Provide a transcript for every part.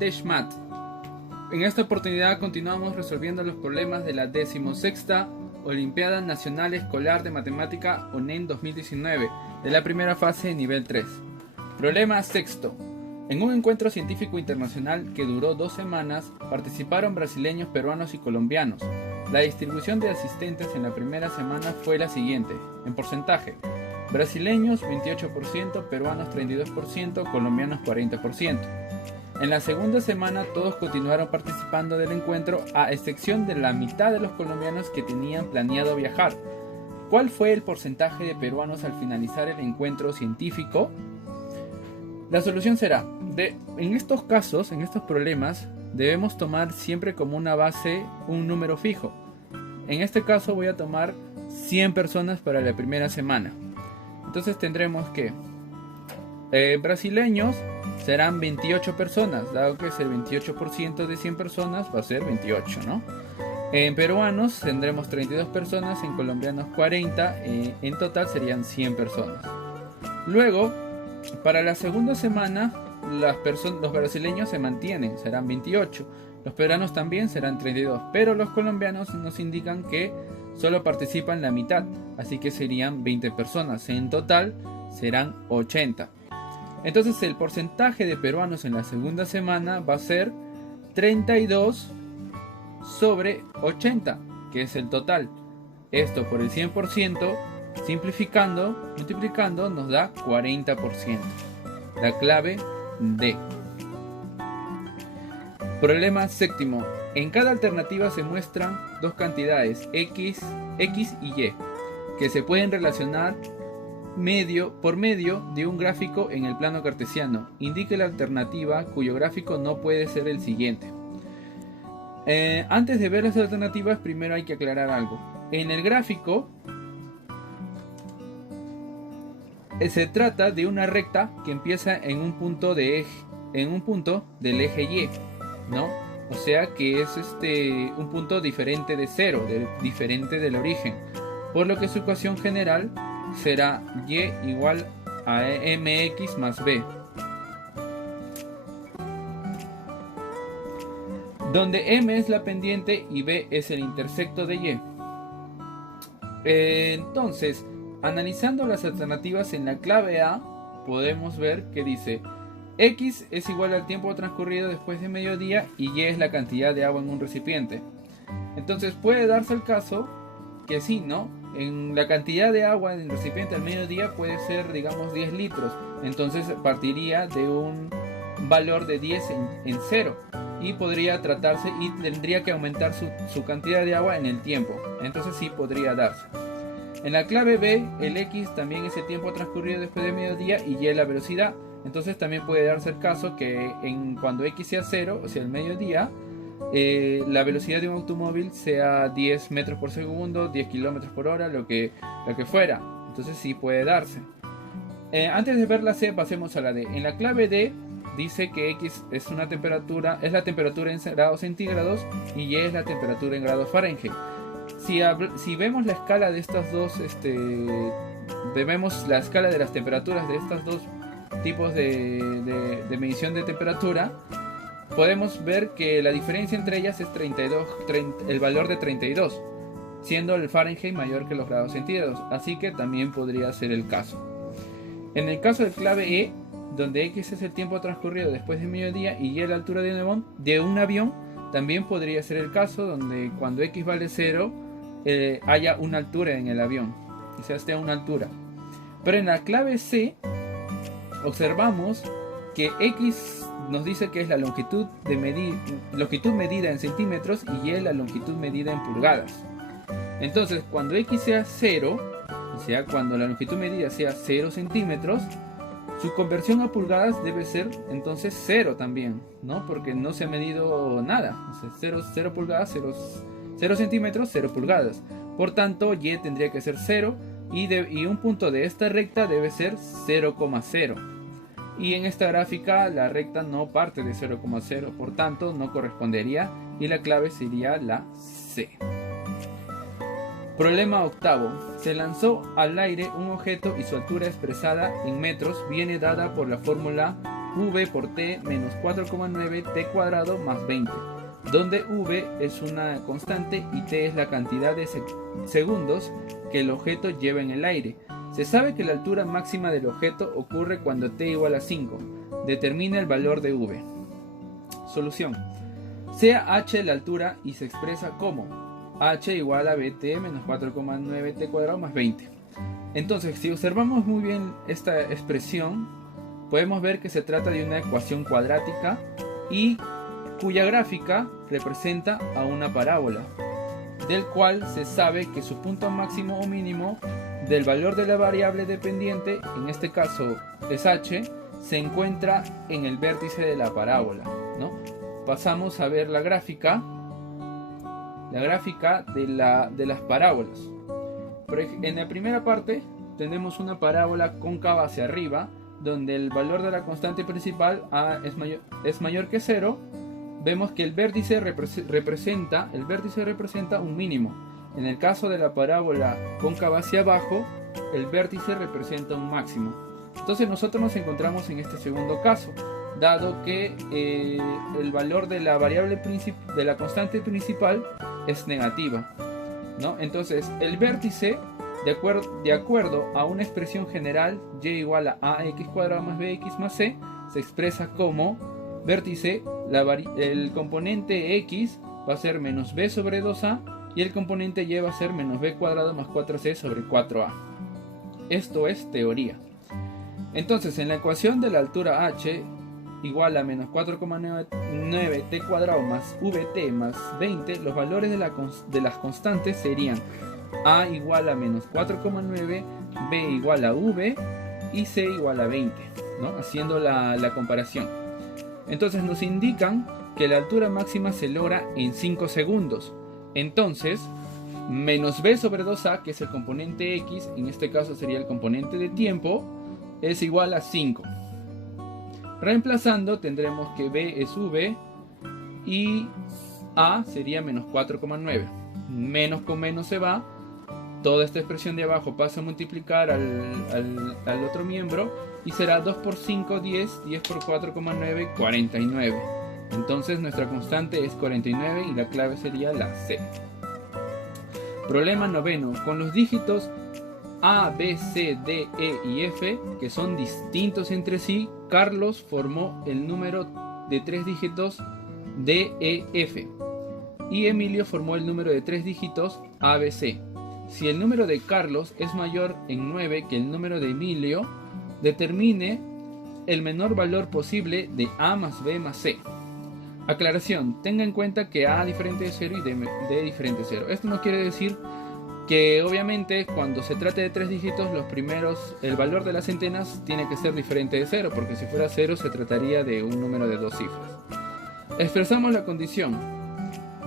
TechMat. En esta oportunidad continuamos resolviendo los problemas de la 16ª Olimpiada Nacional Escolar de Matemática ONEM 2019 de la primera fase de nivel 3. Problema sexto. En un encuentro científico internacional que duró 2 semanas, participaron brasileños, peruanos y colombianos. La distribución de asistentes en la primera semana fue la siguiente, en porcentaje: brasileños 28%, peruanos 32%, colombianos 40%. En la segunda semana todos continuaron participando del encuentro, a excepción de la mitad de los colombianos que tenían planeado viajar. ¿Cuál fue el porcentaje de peruanos al finalizar el encuentro científico? La solución será, en estos casos, en estos problemas, debemos tomar siempre como una base un número fijo. En este caso voy a tomar 100 personas para la primera semana. Entonces tendremos que brasileños serán 28 personas, dado que es el 28% de 100 personas, va a ser 28, ¿no? En peruanos tendremos 32 personas, en colombianos 40, en total serían 100 personas. Luego, para la segunda semana, los brasileños se mantienen, serán 28, los peruanos también serán 32, pero los colombianos nos indican que solo participan la mitad, así que serían 20 personas, en total serán 80. Entonces el porcentaje de peruanos en la segunda semana va a ser 32 sobre 80, que es el total. Esto por el 100%, simplificando, multiplicando, nos da 40%. La clave D. Problema séptimo. En cada alternativa se muestran dos cantidades, X y Y, que se pueden relacionar por medio de un gráfico en el plano cartesiano. Indique la alternativa cuyo gráfico no puede ser el siguiente. Antes de ver las alternativas, primero hay que aclarar algo. En el gráfico se trata de una recta que empieza en un punto del eje Y, ¿no? O sea que es un punto diferente de cero, diferente del origen, por lo que su ecuación general será Y igual a mx más b, donde m es la pendiente y b es el intersecto de y. Entonces, analizando las alternativas en la clave A, podemos ver que dice X es igual al tiempo transcurrido después de mediodía y Y es la cantidad de agua en un recipiente. Entonces puede darse el caso que sí, ¿no? En la cantidad de agua en el recipiente al mediodía puede ser, digamos, 10 litros. Entonces partiría de un valor de 10 en 0. Y podría tratarse y tendría que aumentar su cantidad de agua en el tiempo. Entonces sí podría darse. En la clave B, el X también es el tiempo transcurrido después de mediodía y Y es la velocidad. Entonces también puede darse el caso que cuando X sea 0, o sea el mediodía, la velocidad de un automóvil sea 10 metros por segundo, 10 kilómetros por hora, lo que fuera. Entonces sí puede darse. Antes de ver la C, pasemos a la D. En la clave D dice que X es la temperatura en grados centígrados y Y es la temperatura en grados Fahrenheit. Si vemos la escala de estas dos, vemos la escala de las temperaturas de estos dos tipos de medición de temperatura, podemos ver que la diferencia entre ellas es el valor de 32, siendo el Fahrenheit mayor que los grados centígrados, así que también podría ser el caso. En el caso de clave E, donde X es el tiempo transcurrido después de mediodía y Y la altura de un avión, también podría ser el caso donde cuando X vale 0 haya una altura en el avión, o sea, esté a una altura. Pero en la clave C observamos que X nos dice que es la longitud medida en centímetros y Y la longitud medida en pulgadas. Entonces cuando X sea 0, o sea cuando la longitud medida sea 0 centímetros, su conversión a pulgadas debe ser entonces 0 también, ¿no? Porque no se ha medido nada. O sea, 0 pulgadas, 0 centímetros, 0 pulgadas. Por tanto, Y tendría que ser 0 y un punto de esta recta debe ser 0,0. Y en esta gráfica la recta no parte de 0,0, por tanto no correspondería y la clave sería la C. Problema octavo. Se lanzó al aire un objeto y su altura expresada en metros viene dada por la fórmula v por t menos 4,9 t cuadrado más 20, donde v es una constante y t es la cantidad de segundos que el objeto lleva en el aire. Se sabe que la altura máxima del objeto ocurre cuando t igual a 5. Determina el valor de v. Solución. Sea h la altura y se expresa como h igual a bt menos 4,9 t cuadrado más 20. Entonces, si observamos muy bien esta expresión, podemos ver que se trata de una ecuación cuadrática y cuya gráfica representa a una parábola, del cual se sabe que su punto máximo o mínimo del valor de la variable dependiente, en este caso es h, se encuentra en el vértice de la parábola, ¿no? Pasamos a ver la gráfica de las parábolas. En la primera parte tenemos una parábola cóncava hacia arriba, donde el valor de la constante principal a es mayor que 0. Vemos que el vértice representa un mínimo. En el caso de la parábola cóncava hacia abajo, el vértice representa un máximo. Entonces nosotros nos encontramos en este segundo caso, dado que el valor de la variable de la constante principal es negativa, ¿no? Entonces el vértice, de acuerdo a una expresión general, y igual a ax cuadrado más bx más c, se expresa como vértice, el componente x va a ser menos b sobre 2a y el componente y va a ser menos b cuadrado más 4c sobre 4a. Esto es teoría. Entonces, en la ecuación de la altura h igual a menos 4,9 t cuadrado más vt más 20, los valores de las constantes serían a igual a menos 4,9, b igual a v y c igual a 20, ¿no? Haciendo la comparación. Entonces nos indican que la altura máxima se logra en 5 segundos. Entonces, menos b sobre 2a, que es el componente x, en este caso sería el componente de tiempo, es igual a 5. Reemplazando tendremos que b es v y a sería menos 4,9. Menos con menos se va. Toda esta expresión de abajo pasa a multiplicar al otro miembro y será 2 por 5, 10, 10 por 4,9, 49. Entonces nuestra constante es 49 y la clave sería la C. Problema noveno. Con los dígitos A, B, C, D, E y F, que son distintos entre sí, Carlos formó el número de 3 dígitos D, E, F. Y Emilio formó el número de 3 dígitos A, B, C. Si el número de Carlos es mayor en 9 que el número de Emilio, determine el menor valor posible de A más B más C. Aclaración, tenga en cuenta que A diferente de 0 y D diferente de 0. Esto no quiere decir que obviamente cuando se trate de 3 dígitos, el valor de las centenas tiene que ser diferente de 0, porque si fuera 0 se trataría de un número de 2 cifras. Expresamos la condición.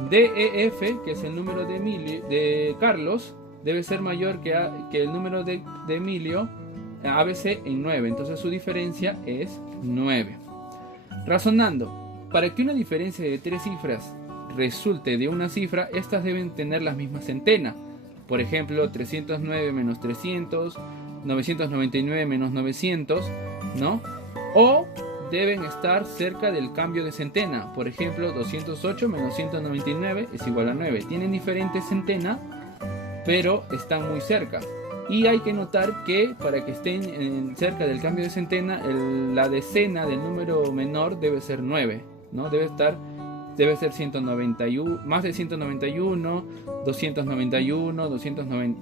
DEF, que es el número de Carlos, debe ser mayor que el número de Emilio, ABC, en 9. Entonces su diferencia es 9. Razonando, para que una diferencia de 3 cifras resulte de una cifra, estas deben tener las mismas centenas. Por ejemplo, 309 menos 300, 999 menos 900, ¿no? O deben estar cerca del cambio de centena. Por ejemplo, 208 menos 199 es igual a 9. Tienen diferentes centenas, pero están muy cerca. Y hay que notar que para que estén cerca del cambio de centena, la decena del número menor debe ser 9, ¿no? Debe ser 191, más de 191, 291,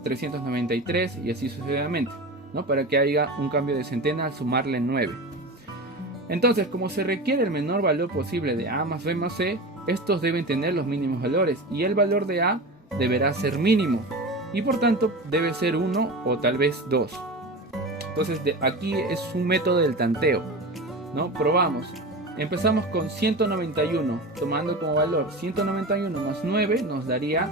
393 y así sucesivamente, ¿no? Para que haya un cambio de centena al sumarle 9. Entonces, como se requiere el menor valor posible de A más B más C, estos deben tener los mínimos valores y el valor de A deberá ser mínimo y por tanto debe ser 1 o tal vez 2. Entonces aquí es un método del tanteo, ¿no? Probamos. Empezamos con 191, tomando como valor 191 más 9 nos daría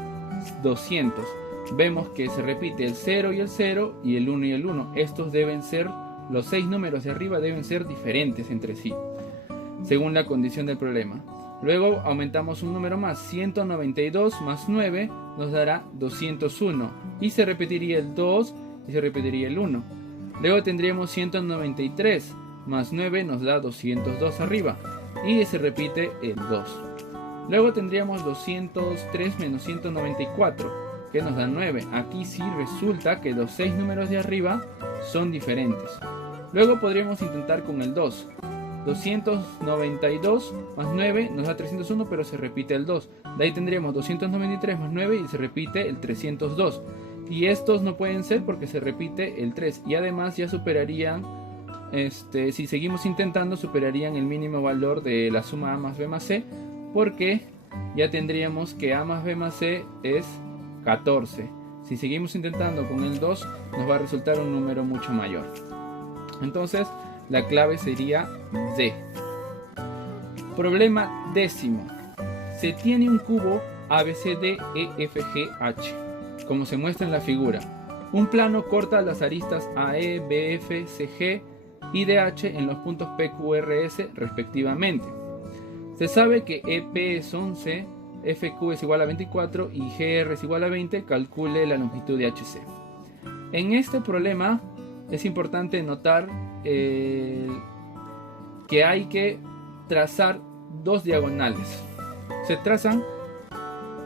200. Vemos que se repite el 0 y el 0 y el 1 y el 1. Estos deben ser, los 6 números de arriba deben ser diferentes entre sí, según la condición del problema. Luego aumentamos un número más, 192 más 9 nos dará 201 y se repetiría el 2 y se repetiría el 1. Luego tendríamos 193 más 9 nos da 202 arriba y se repite el 2. Luego tendríamos 203 menos 194, que nos da 9. Aquí sí resulta que los 6 números de arriba son diferentes. Luego podríamos intentar con el 2. 292 más 9 nos da 301, pero se repite el 2. De ahí tendríamos 293 más 9 y se repite el 302. Y estos no pueden ser porque se repite el 3. Y además ya superarían, si seguimos intentando, superarían el mínimo valor de la suma A más B más C, porque ya tendríamos que A más B más C es 14. Si seguimos intentando con el 2, nos va a resultar un número mucho mayor. Entonces, la clave sería D. Problema décimo. Se tiene un cubo ABCDEFGH, como se muestra en la figura. Un plano corta las aristas AE, BF, CG y DH en los puntos PQRS respectivamente. Se sabe que EP es 11, FQ es igual a 24 y GR es igual a 20. Calcule la longitud de HC. En este problema es importante notar que hay que trazar dos diagonales. Se trazan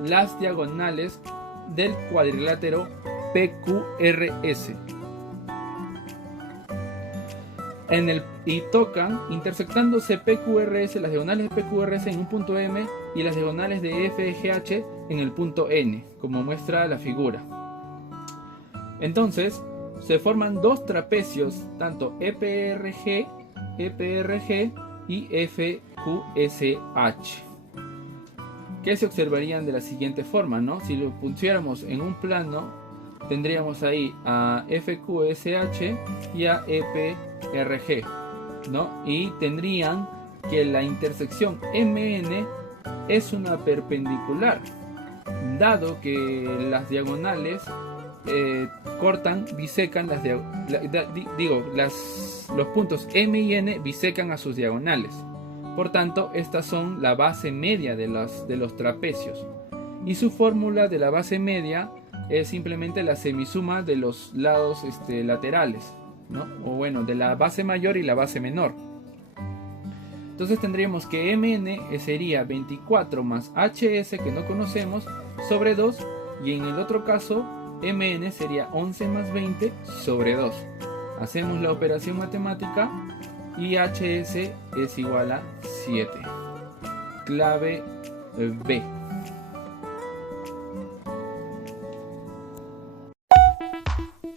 las diagonales del cuadrilátero PQRS y tocan intersectándose PQRS, las diagonales de PQRS en un punto M y las diagonales de FGH en el punto N, como muestra la figura. Entonces se forman dos trapecios, tanto EPRG y FQSH, que se observarían de la siguiente forma, ¿no? Si lo pusiéramos en un plano, tendríamos ahí a FQSH y a EPRG, ¿no? Y tendrían que la intersección MN es una perpendicular, dado que las diagonales bisecan los puntos M y N bisecan a sus diagonales. Por tanto, estas son la base media de los trapecios. Y su fórmula de la base media es simplemente la semisuma de los lados laterales, ¿no? O bueno, de la base mayor y la base menor. Entonces tendríamos que MN sería 24 más HS, que no conocemos, sobre 2. Y en el otro caso, MN sería 11 más 20 sobre 2. Hacemos la operación matemática y HS es igual a 7. Clave B.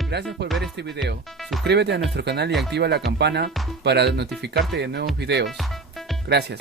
Gracias por ver este video. Suscríbete a nuestro canal y activa la campana para notificarte de nuevos videos. Gracias.